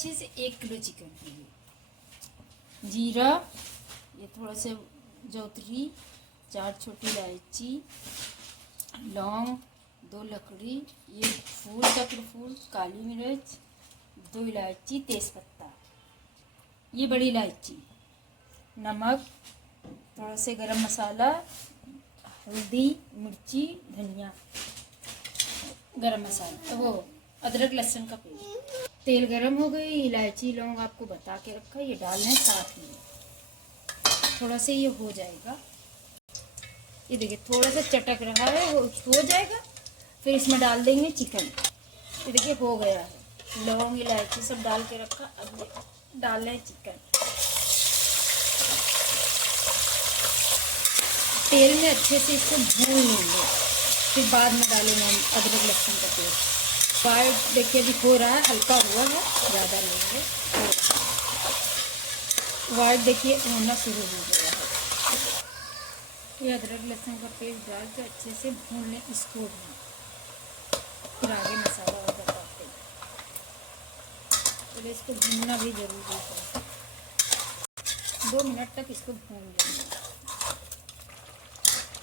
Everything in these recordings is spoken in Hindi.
अच्छे से 1 किलो चिकन है ये। जीरा, ये थोड़ा सा जौतरी, 4 छोटी इलायची, लौंग, 2 लकड़ी, ये फूल चक्र फूल, काली मिर्च, 2 इलायची, तेज़पत्ता, ये बड़ी इलायची, नमक, थोड़ा से गरम मसाला, हल्दी, मिर्ची, धनिया, गरम मसाला, वो अदरक लहसुन का पेस्ट। तेल गरम हो गई, इलायची लौंग आपको बता के रखा, ये डालना है साथ में। थोड़ा सा ये हो जाएगा, ये देखिए थोड़ा सा चटक रहा है, हो जाएगा। फिर इसमें डाल देंगे चिकन। ये देखिए हो गया है, लौंग इलायची सब डाल के रखा। अब डाल रहे हैं चिकन। तेल में अच्छे से इसको भून लेंगे, फिर बाद में डालेंगे हम अदरक लहसुन का पेस्ट। वाइट देखिए अभी हो रहा है, हल्का हुआ है, ज़्यादा नहीं है। वाइट देखिए होना शुरू हो गया है। ये अदरक लहसुन का पेस्ट डाल के अच्छे से भून लें इसको भी। फिर आगे मसाला और बताते हैं। पहले इसको भूनना भी ज़रूरी है, 2 मिनट तक इसको भून लेंगे।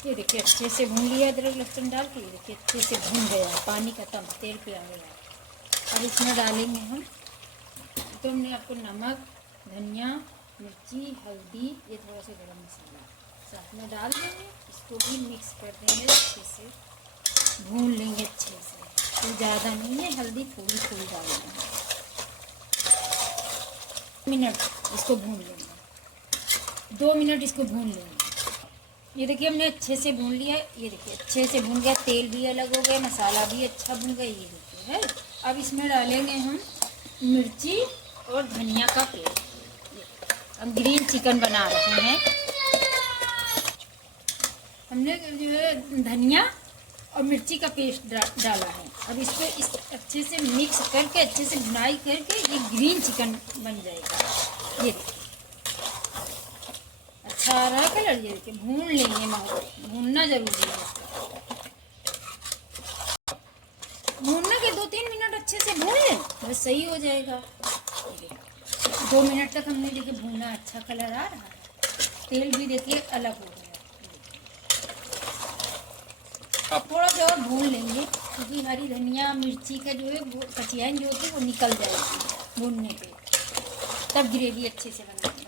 ये देखिए अच्छे से भून लिया अदरक लहसुन डाल के। ये देखिए अच्छे से भून गया, पानी खत्म, तेल पे आ गया। अब इसमें डालेंगे हम, तो हमने आपको नमक, धनिया, मिर्ची, हल्दी, ये थोड़ा सा गरम मसाला साथ में डाल देंगे। इसको भी मिक्स कर देंगे, अच्छे से भून लेंगे अच्छे से। तो ज़्यादा नहीं है, हल्दी थोड़ी थोड़ी डालेंगे। मिनट इसको भून लेंगे, 2 मिनट इसको भून लेंगे। ये देखिए हमने अच्छे से भून लिया। ये देखिए अच्छे से भून गया, तेल भी अलग हो गया, मसाला भी अच्छा भून गया। ये देखिए है। अब इसमें डालेंगे हम मिर्ची और धनिया का पेस्ट। हम ग्रीन चिकन बना रहे हैं। हमने जो है धनिया और मिर्ची का पेस्ट डाला है। अब इसको इस अच्छे से मिक्स करके, अच्छे से भुनाई करके ये ग्रीन चिकन बन जाएगा। ये देखिए अच्छा आ रहा है कलर। ये देखिए भून लेंगे, भूनना जरूरी है। भूनना के 2-3 मिनट अच्छे से भून लें, बस सही हो जाएगा। 2 मिनट तक हमने देखिए भूना, अच्छा कलर आ रहा है, तेल भी देखिए अलग हो गया। अब थोड़ा सा और भून लेंगे, क्योंकि हरी धनिया मिर्ची का जो है वो कचियान जो होती है वो निकल जाएगी भूनने पे, तब ग्रेवी अच्छे से बनेगी।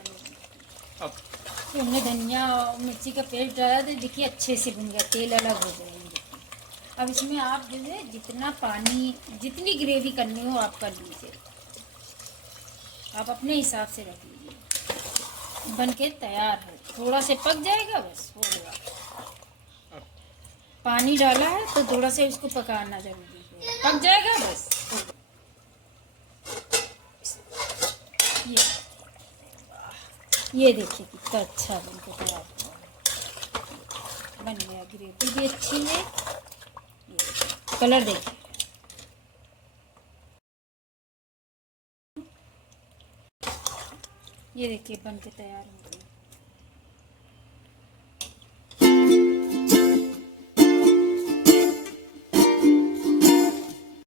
तो हमने धनिया और मिर्ची का पेस्ट डाला, तो देखिए अच्छे से भून गया, तेल अलग हो गया। अब इसमें आप जो है जितना पानी, जितनी ग्रेवी करनी हो आप कर लीजिए, आप अपने हिसाब से रख लीजिए। बन के तैयार है, थोड़ा से पक जाएगा, बस हो गया। पानी डाला है तो थोड़ा सा इसको पकाना जरूरी है, पक जाएगा बस। ये देखिए कितना अच्छा बन के तैयार बन गया। ग्रेवी भी अच्छी है, कलर देखिए। ये देखिए बन के तैयार हो गई।